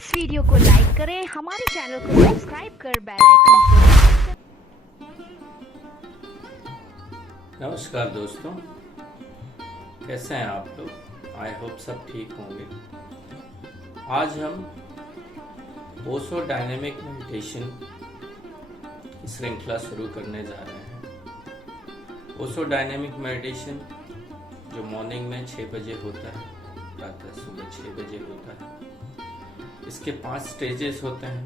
इस वीडियो को लाइक करें, हमारे चैनल को सब्सक्राइब कर बेल आइकन को। नमस्कार दोस्तों, कैसे हैं आप लोग? आई होप सब ठीक होंगे। आज हम ओशो डायनेमिक मेडिटेशन की श्रृंखला शुरू करने जा रहे हैं। ओशो डायनेमिक मेडिटेशन जो मॉर्निंग में 6 बजे होता है, प्रातः सुबह 6 बजे होता है। इसके 5 स्टेजेस होते हैं।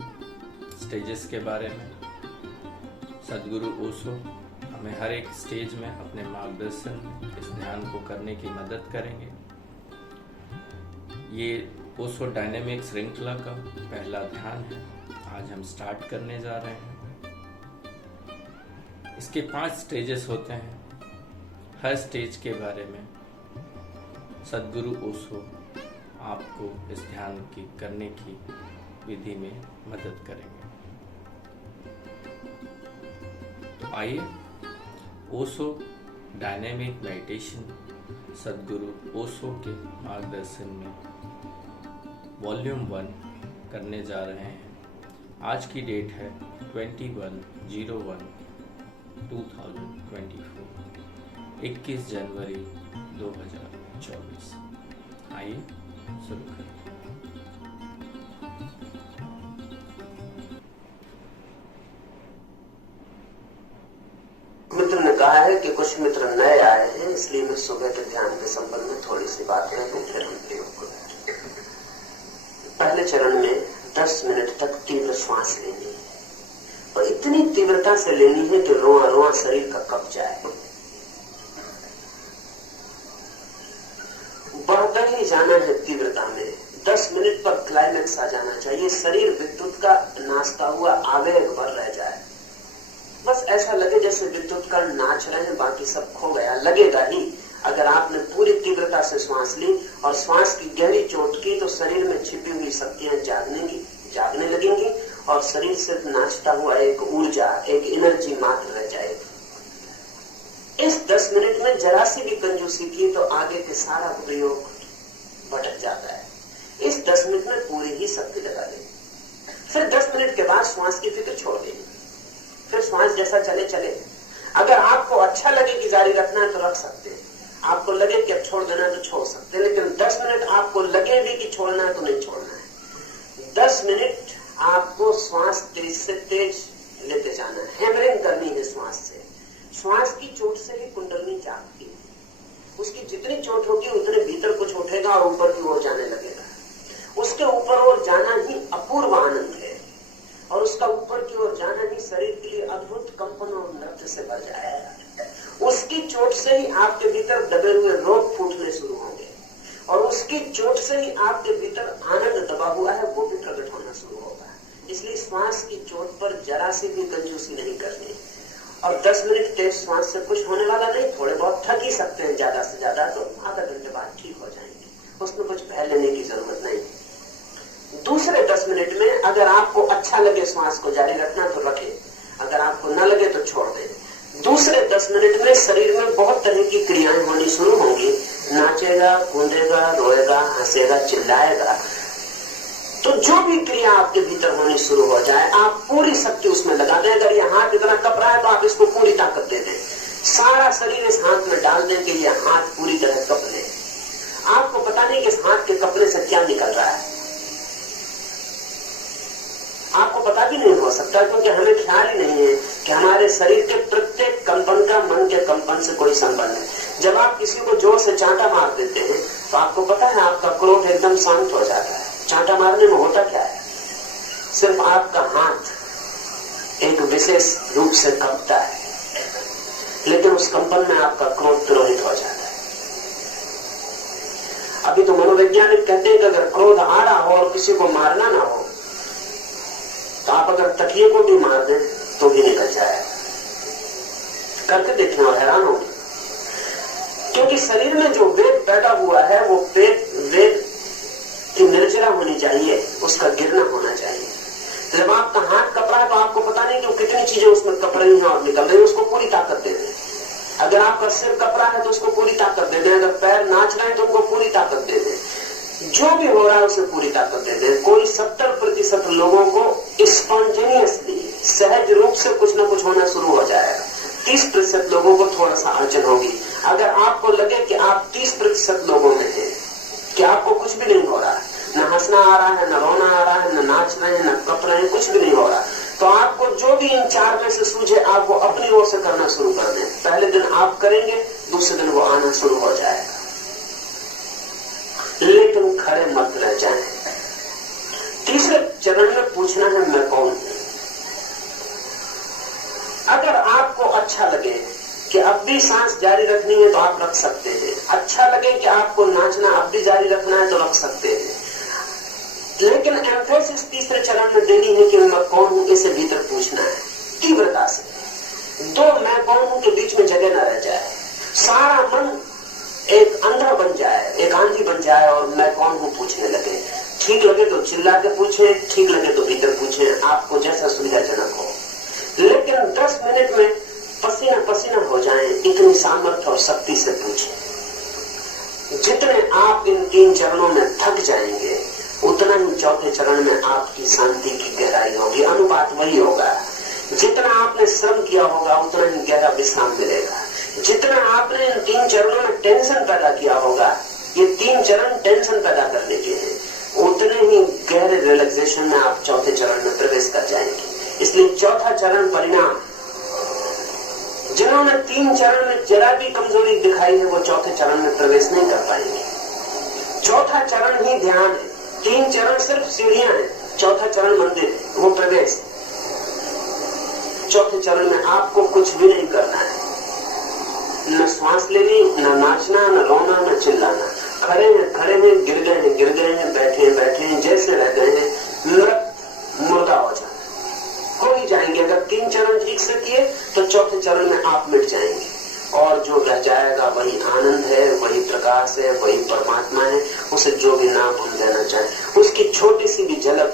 स्टेजेस के बारे में सदगुरु ओशो हमें हर एक स्टेज में अपने मार्गदर्शन इस ध्यान को करने की मदद करेंगे। ये ओशो डायनेमिक श्रृंखला का पहला ध्यान है। आज हम स्टार्ट करने जा रहे हैं। इसके 5 स्टेजेस होते हैं। हर स्टेज के बारे में सदगुरु ओशो आपको इस ध्यान की करने की विधि में मदद करेंगे। तो आइए ओशो डायनेमिक मेडिटेशन सदगुरु ओशो के मार्गदर्शन में वॉल्यूम 1 करने जा रहे हैं। आज की डेट है 21/01/2024, 21 जनवरी 2024। आइए शुरू करें। मित्र ने कहा है कि कुछ मित्र नए आए हैं, इसलिए मैं सुबह के ध्यान के संबंध में थोड़ी सी बातें हैं, फिर हम प्रयोग करेंगे। पहले चरण में 10 मिनट तक तीव्र श्वास लेनी है और इतनी तीव्रता से लेनी है कि रोआ रोआ शरीर का कब जाए। बढ़कर ही जाना है तीव्रता में। 10 मिनट पर क्लाइमेक्स आ जाना चाहिए। शरीर विद्युत का नाचता हुआ आवेग भर रह जाए। बस ऐसा लगे जैसे विद्युत का नाच रहे हैं, बाकी सब खो गया। लगेगा ही। अगर आपने पूरी तीव्रता से श्वास ली और श्वास की गहरी चोट की तो शरीर में छिपी हुई शक्तियां जागने लगेंगी और शरीर सिर्फ नाचता हुआ एक ऊर्जा, एक एनर्जी मात्र रह जाएगी। इस 10 मिनट में जरा सी भी कंजूसी की तो आगे के सारा प्रयोग भटक जाता है। इस 10 मिनट में पूरी ही शक्ति लगा देंगे। फिर 10 मिनट के बाद श्वास की फिक्र छोड़ देंगे। फिर श्वास जैसा चले चले। अगर आपको अच्छा लगे कि जारी रखना है तो रख सकते हैं, आपको लगे कि अब छोड़ देना है तो छोड़ सकते हैं। लेकिन 10 मिनट आपको लगे भी कि छोड़ना है तो नहीं छोड़ना है। 10 मिनट आपको श्वास तेज से तेज लेते जाना है। हैमरिंग करनी है श्वास से। श्वास की चोट से ही कुंडलनी जागती है। उसकी जितनी चोट होगी उतने भीतर कुछ उठेगा और ऊपर की ओर जाने लगेगा। उसके ऊपर ओर जाना ही अपूर्व आनंद है और उसका ऊपर की ओर जाना ही शरीर के लिए अद्भुत कंपन और नृत्य से भर जाएगा। उसकी चोट से ही आपके भीतर दबे हुए रोग फूटने शुरू होंगे और उसकी चोट से ही आपके भीतर आनंद दबा हुआ है वो भी प्रकट होना शुरू होगा। इसलिए श्वास की चोट पर जरा सी भी कंजूसी नहीं करनी। और 10 मिनट तेज श्वास से कुछ होने वाला नहीं। थोड़े बहुत थक ही सकते हैं, ज्यादा से ज्यादा तो आधा घंटे बाद ठीक हो जाएंगे। उसमें कुछ भय लेने की जरूरत नहीं। दूसरे 10 मिनट में अगर आपको अच्छा लगे श्वास को जारी रखना तो रखें, अगर आपको न लगे तो छोड़ दें। दूसरे 10 मिनट में शरीर में बहुत तरह की क्रियाएं होनी शुरू होंगी। नाचेगा, कूदेगा, रोएगा, हंसेगा, चिल्लाएगा। तो जो भी क्रिया आपके भीतर होनी शुरू हो जाए आप पूरी शक्ति उसमें लगा दें। अगर ये हाथ इतना कप रहा है तो आप इसको पूरी ताकत दे दें। सारा शरीर इस हाथ में डाल दें कि ये हाथ पूरी तरह कप ले। आपको पता नहीं कि इस हाथ के कपड़े से क्या निकल रहा है। आपको पता भी नहीं हो सकता क्योंकि हमें ख्याल ही नहीं है कि हमारे शरीर के प्रत्येक कंपन का मन के कंपन से कोई संबंध है। जब आप किसी को जोर से चांटा मार देते हैं तो आपको पता है आपका क्रोध एकदम शांत हो जाता है। चांटा मारने में होता क्या है? सिर्फ आपका हाथ एक विशेष रूप से कंपता है, लेकिन उस कंपन में आपका क्रोध तिरोहित हो जाता है। अभी तो मनोवैज्ञानिक कहते हैं कि अगर क्रोध आ रहा हो और किसी को मारना ना हो तो आप अगर तकिए को भी मार दें तो भी निकल जाए। करके देखें और हैरान होंगे, क्योंकि शरीर में जो वेग पैदा हुआ है वो वेग की निर्जरा होनी चाहिए, उसका गिरना होना चाहिए। जब आपका हाथ कप रहा है तो आपको पता नहीं कि कितनी चीजें उसमें कप रही हैं और निकल रही है, उसको पूरी ताकत दे दें। अगर आपका सिर कप रहा है तो उसको पूरी ताकत दे दें। अगर पैर नाच रहे हैं तो उनको पूरी ताकत दे दें। जो भी हो रहा है उसे पूरी ताकत दे दे। कोई 70% लोगों को स्पॉन्टेनियसली सहज रूप से कुछ ना कुछ होना शुरू हो जाएगा। 30% लोगों को थोड़ा सा अड़चन होगी। अगर आपको लगे कि आप 30% लोगों में हैं, कि आपको कुछ भी नहीं हो रहा है, न हंसना आ रहा है, न रोना आ रहा है, न नाच रहे हैं, न कप रहे हैं, कुछ भी नहीं हो रहा, तो आपको जो भी इन 4 में से सूझे आप वो अपनी ओर से करना शुरू कर दें। पहले दिन आप करेंगे, दूसरे दिन वो आना शुरू हो जाएगा। लेकिन खड़े मत रह जाएं। तीसरे चरण में पूछना है मैं कौन हूं। अगर आपको अच्छा लगे कि अब भी सांस जारी रखनी है तो आप रख सकते हैं। अच्छा लगे कि आपको नाचना अब भी जारी रखना है तो रख सकते हैं। लेकिन एम्फेसिस तीसरे चरण में देनी है कि मैं कौन हूं, इसे भीतर पूछना है तीव्रता से। दो मैं कौन हूं के बीच में जगह न रह जाए। सारा मन एक अंधा बन जाए, एक आंधी बन जाए और मैं कौन हूं पूछने लगे। ठीक लगे तो चिल्ला के पूछे, ठीक लगे तो भीतर पूछे, आपको जैसा सुविधाजनक हो। लेकिन 10 मिनट में पसीना पसीना हो जाए, इतनी सामर्थ्य और शक्ति से पूछे। जितने आप इन 3 चरणों में थक जाएंगे, उतना ही चौथे चरण में आपकी शांति की गहराई होगी। अनुपात वही होगा। जितना आपने श्रम किया होगा उतना ही गहरा विश्राम मिलेगा। जितना आपने इन 3 चरणों में टेंशन पैदा किया होगा, ये 3 चरण टेंशन पैदा करने के हैं, उतने ही गहरे रिलैक्सेशन में आप चौथे चरण में प्रवेश कर जाएंगे। इसलिए चौथा चरण परिणाम। जिन्होंने 3 चरण में जरा भी कमजोरी दिखाई है वो चौथे चरण में प्रवेश नहीं कर पाएंगे। चौथा चरण ही ध्यान है। 3 चरण सिर्फ सीढ़ियां हैं, चौथा चरण मंदिर है, वो प्रवेश। चौथे चरण में आपको कुछ भी नहीं करना है, न श्वास लेनी, न नाचना, न रोना, न चिल्लाना। खड़े हैं, गिर गए हैं, बैठे हैं, जैसे रह गए हैं, मृत मुर्दा हो जाना, हो ही जाएंगे। अगर 3 चरण ठीक से किए तो चौथे चरण में आप मिट जाएंगे और जो रह जाएगा वही आनंद है, वही प्रकाश है, वही परमात्मा है। उसे जो भी नाम हम देना चाहे, उसकी छोटी सी भी झलक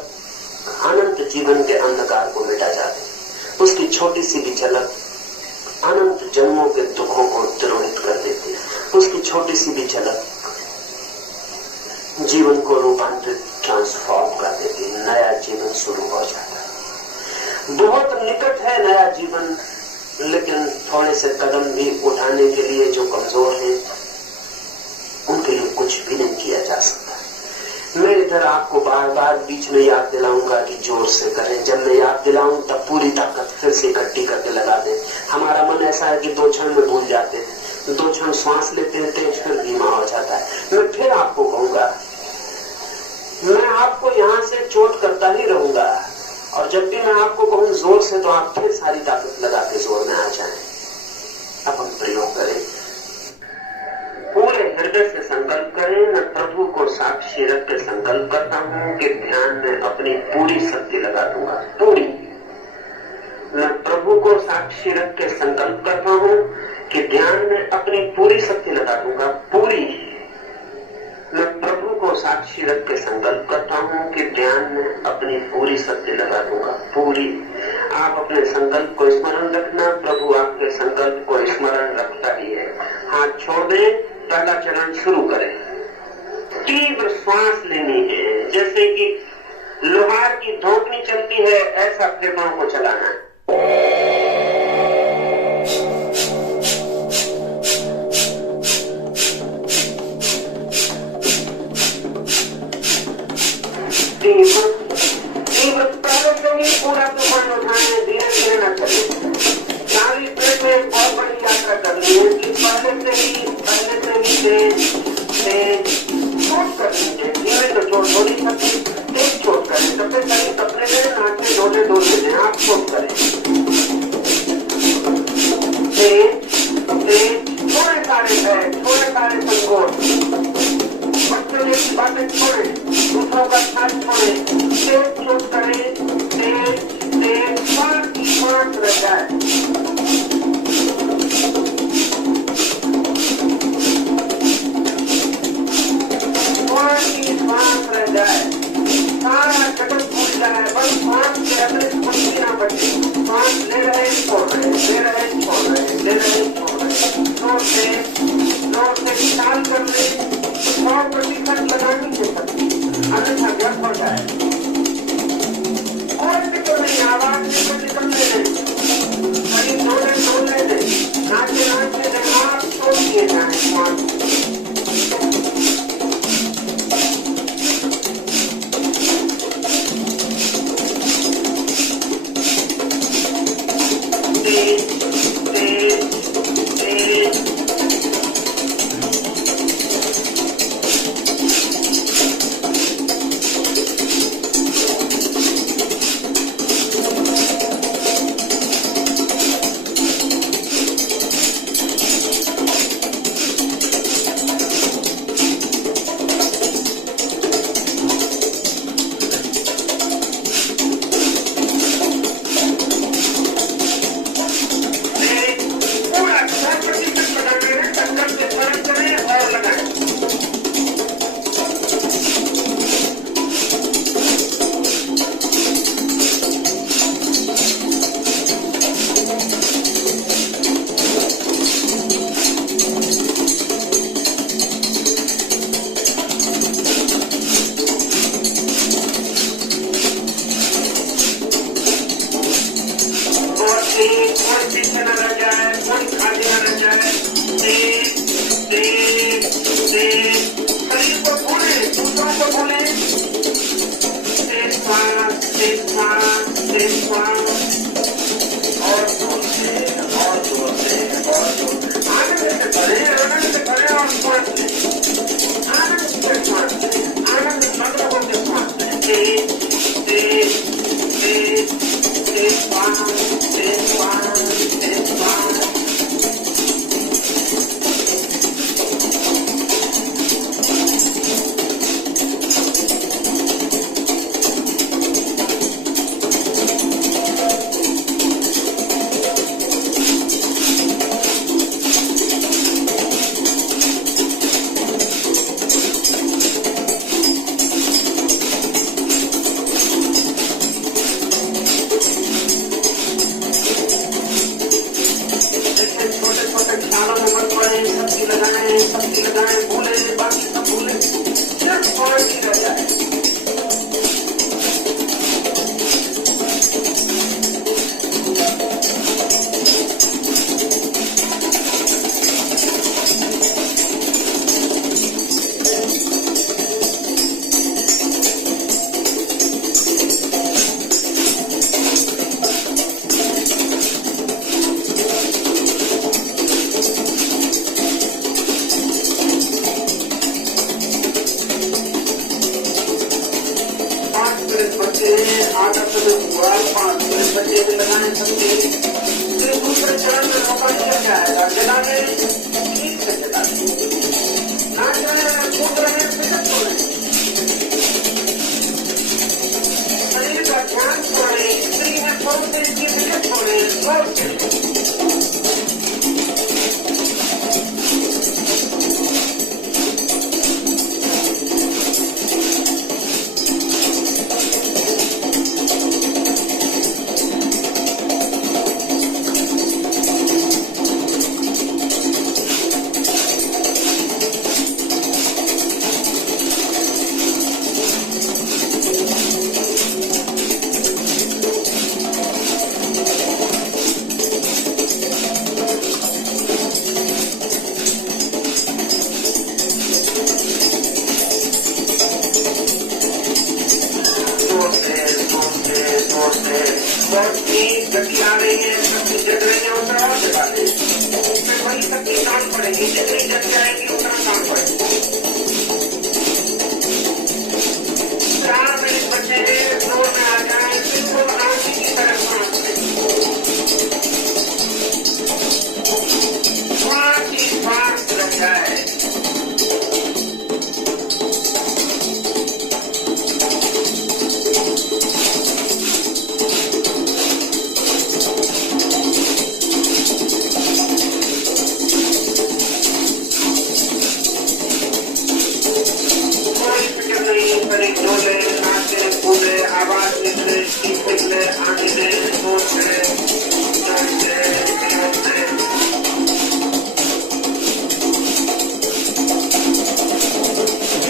अनंत जीवन के अंधकार को मिटा जाती है। उसकी छोटी सी भी झलक अनंत जन्मों के दुखों को द्रोहित कर देती है। उसकी छोटी सी भी झलक जीवन को रूपांतरित ट्रांसफॉर्म कर देती है। नया जीवन शुरू हो जाता है। बहुत निकट है नया जीवन, लेकिन थोड़े से कदम भी उठाने के लिए जो कमजोर हैं उनके लिए कुछ भी नहीं किया जा सकता। मैं इधर आपको बार बार बीच में याद दिलाऊंगा कि जोर से करें। जब मैं याद दिलाऊं तब पूरी ताकत फिर से इकट्ठी करके लगा दें। हमारा मन ऐसा है कि 2 क्षण में भूल जाते हैं, 2 क्षण श्वास लेते हैं, तेज फिर धीमा हो जाता है। मैं फिर आपको कहूंगा, मैं आपको यहाँ से चोट करता ही रहूंगा और जब भी मैं आपको कहूं जोर से तो आप फिर सारी ताकत लगा के जोर में आ जाएं। अब हम प्रयोग करें। पूरे हृदय से संकल्प करें। मैं प्रभु को साक्षी रख के संकल्प करता हूं कि ध्यान में अपनी पूरी शक्ति लगा दूंगा। पूरी। मैं प्रभु को साक्षी रख के संकल्प करता हूं कि ध्यान में अपनी पूरी शक्ति लगा दूंगा। पूरी। मैं प्रभु को साक्षी रख के संकल्प करता हूं कि ध्यान में अपनी पूरी शक्ति लगा दूंगा। पूरी। आप अपने संकल्प को स्मरण रखना, प्रभु आपके संकल्प को स्मरण रखता ही है। हाथ छोड़ दें, पहला चरण शुरू करें। तीव्र श्वास लेनी है, जैसे कि लोहार की धोकनी चलती है, ऐसा फेफड़ों को चलाना है। तीव्र पहले से ही पूरा तूफान उठाने, धीरे धीरे न चले। 40 मिनट में बहुत बड़ी यात्रा करनी है कि पहले से ही चोट कर लीजिए। धीरे तो चोट थोड़ी सकती, तेज चोट करें। सबसे पहले कपड़े में नाचने डोले डोल दें, आप चोट करें। थोड़े सारे संकोच, बच्चों की बातें छोड़े, दूसरों का साथ छोड़े, तेज चोट करें, तेज श्वास रह जाए। श्वास रह जाए, सारा जगत भूल जाए, बस श्वास के अतिरिक्त कुछ भी ना बचे। श्वास ले रहे छोड़ रहे, ले रहे छोड़ रहे, ले रहे छोड़ रहे। जोर से विशाल कर ले। 100% लगानी है। अन्यथा व्यर्थ हो जाए। और फिक्र नहीं, आवाज निकलने दें, कहीं डोलने दें, नाचने दें, आप छोड़ दिए जाए श्वास।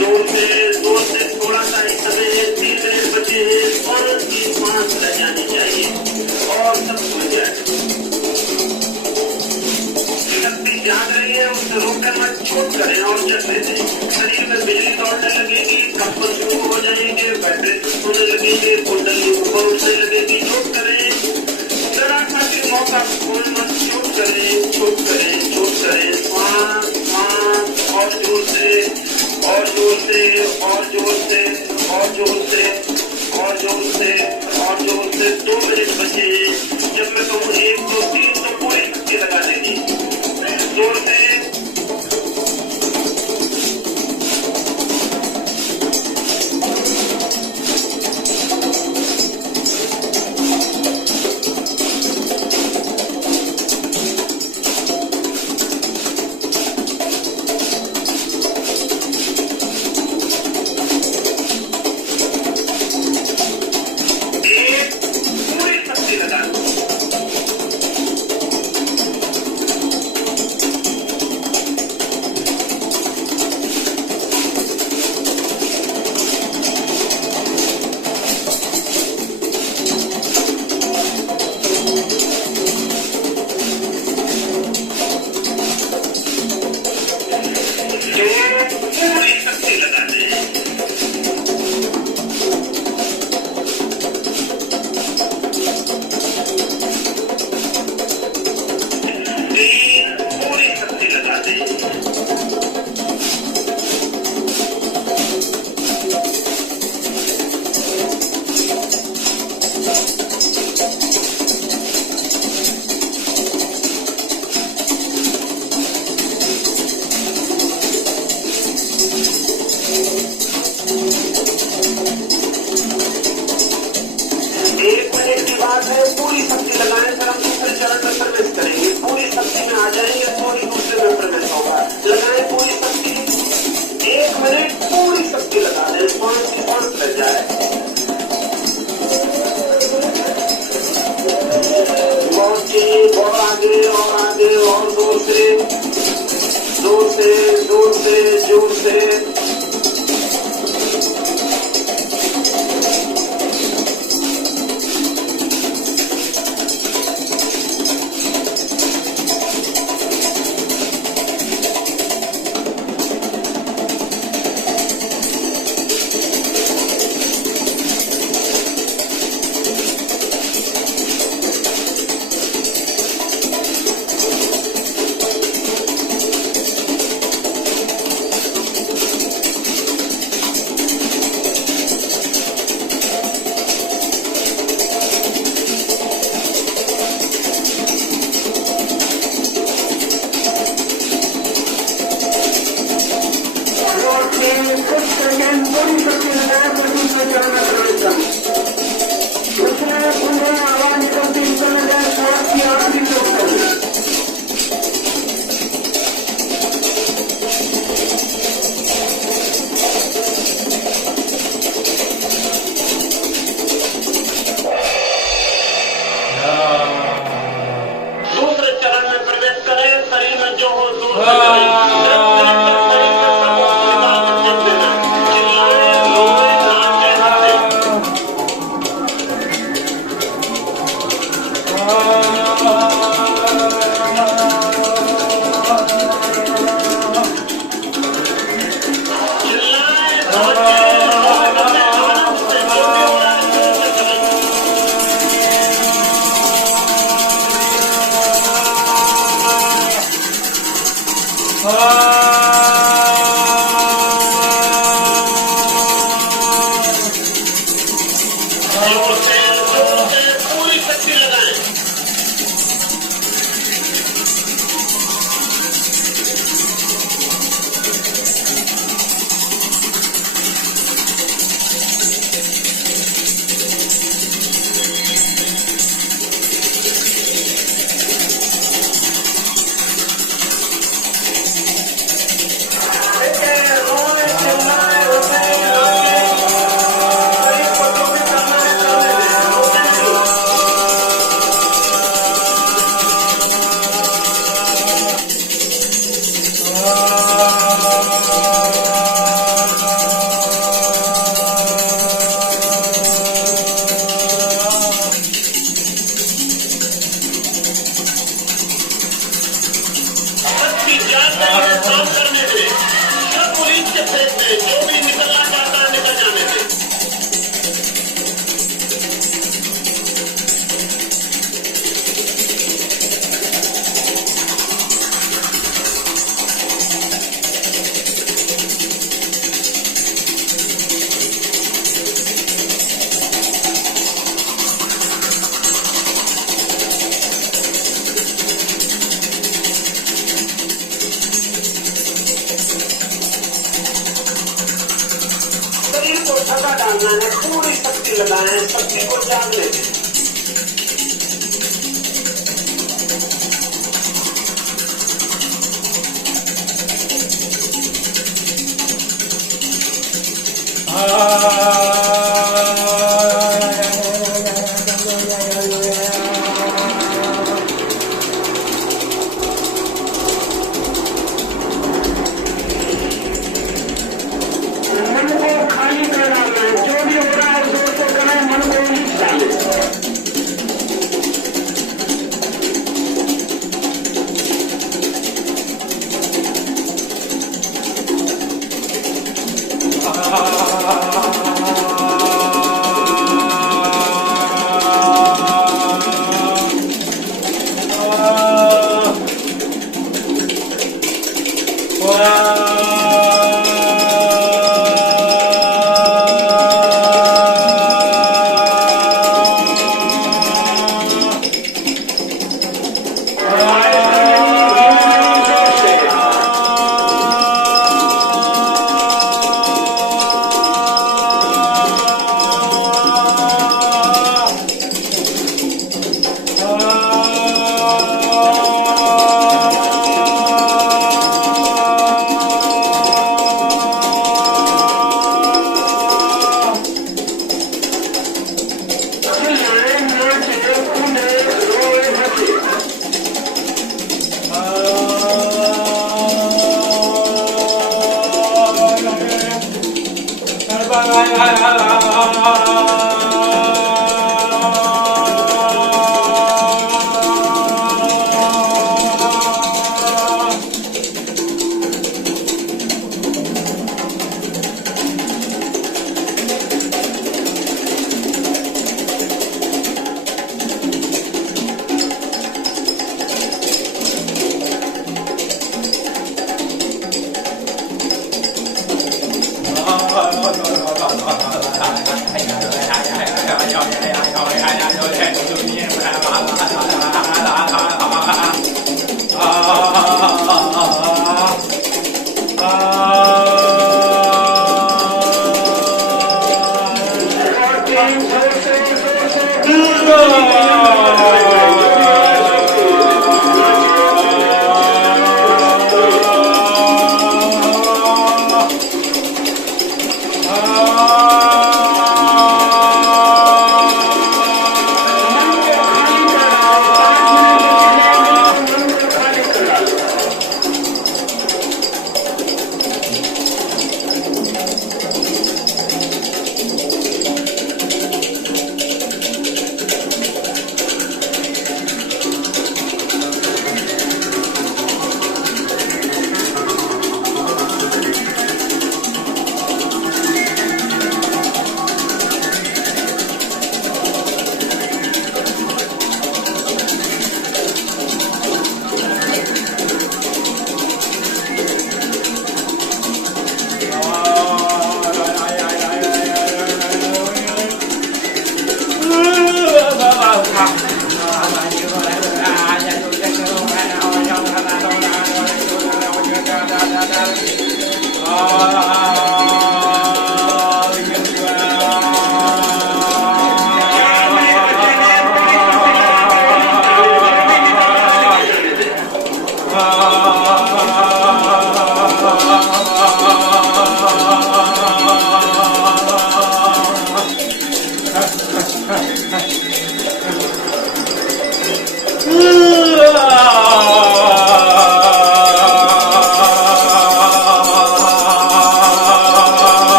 जोर से थोड़ा सा होने लगेंगे, कुंडली ऊपर उठने लगेगी। नोट करें, जरा सा भी मौका खोल मत, चोट करें, चोट करें, चोट करें। श्वास श्वास, और जोर से, और जोर से, और जोर से, और जोर से, और जोर से, और जोर से। 2 मिनट बचे। जब मैं कहूँ 1 2 3 तो पूरी शक्ति लगा देनी, जोर से। पूरी शक्ति लगाएं, फिर हम दूसरे चरण में प्रवेश करेंगे। पूरी शक्ति में आ जाएंगे, थोड़ी दूसरे में प्रवेश होगा। लगाएं पूरी शक्ति, 1 मिनट पूरी शक्ति लगा दें, श्वास की सांस लग जाए। बहुत चाहिए, और आगे, और आगे, और जोर से, जोर से, जोर से, जोर से। लगाएं, शक्ति को जागने दें।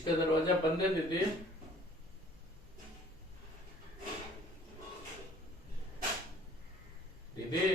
बीच का दरवाजा बंद है दीदी। दीदी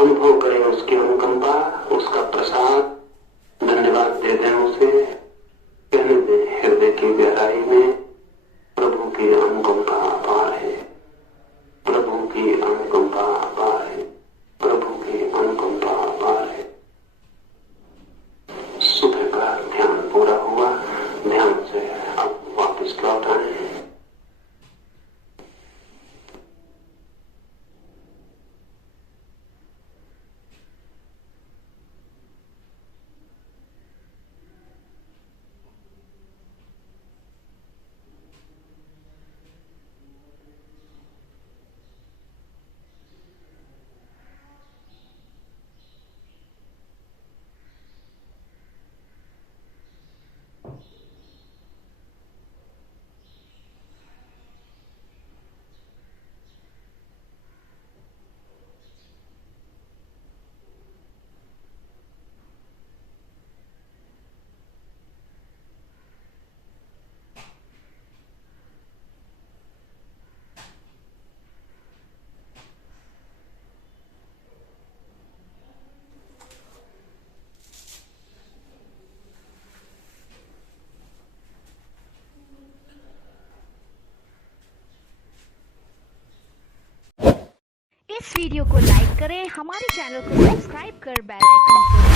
अनुभव करें उसकी अनुकंपा, उसका प्रसाद, धन्यवाद दे दें उसे, कहने दें हृदय की गहराई में प्रभु की अनुकंपा अपार है, प्रभु की अनुकंपा अपार है, प्रभु की अनुकंपा अपार है। सुबह का ध्यान पूरा हुआ। ध्यान से अब वापस लौट आए। इस वीडियो को लाइक करें, हमारे चैनल को सब्सक्राइब कर बेल आइकन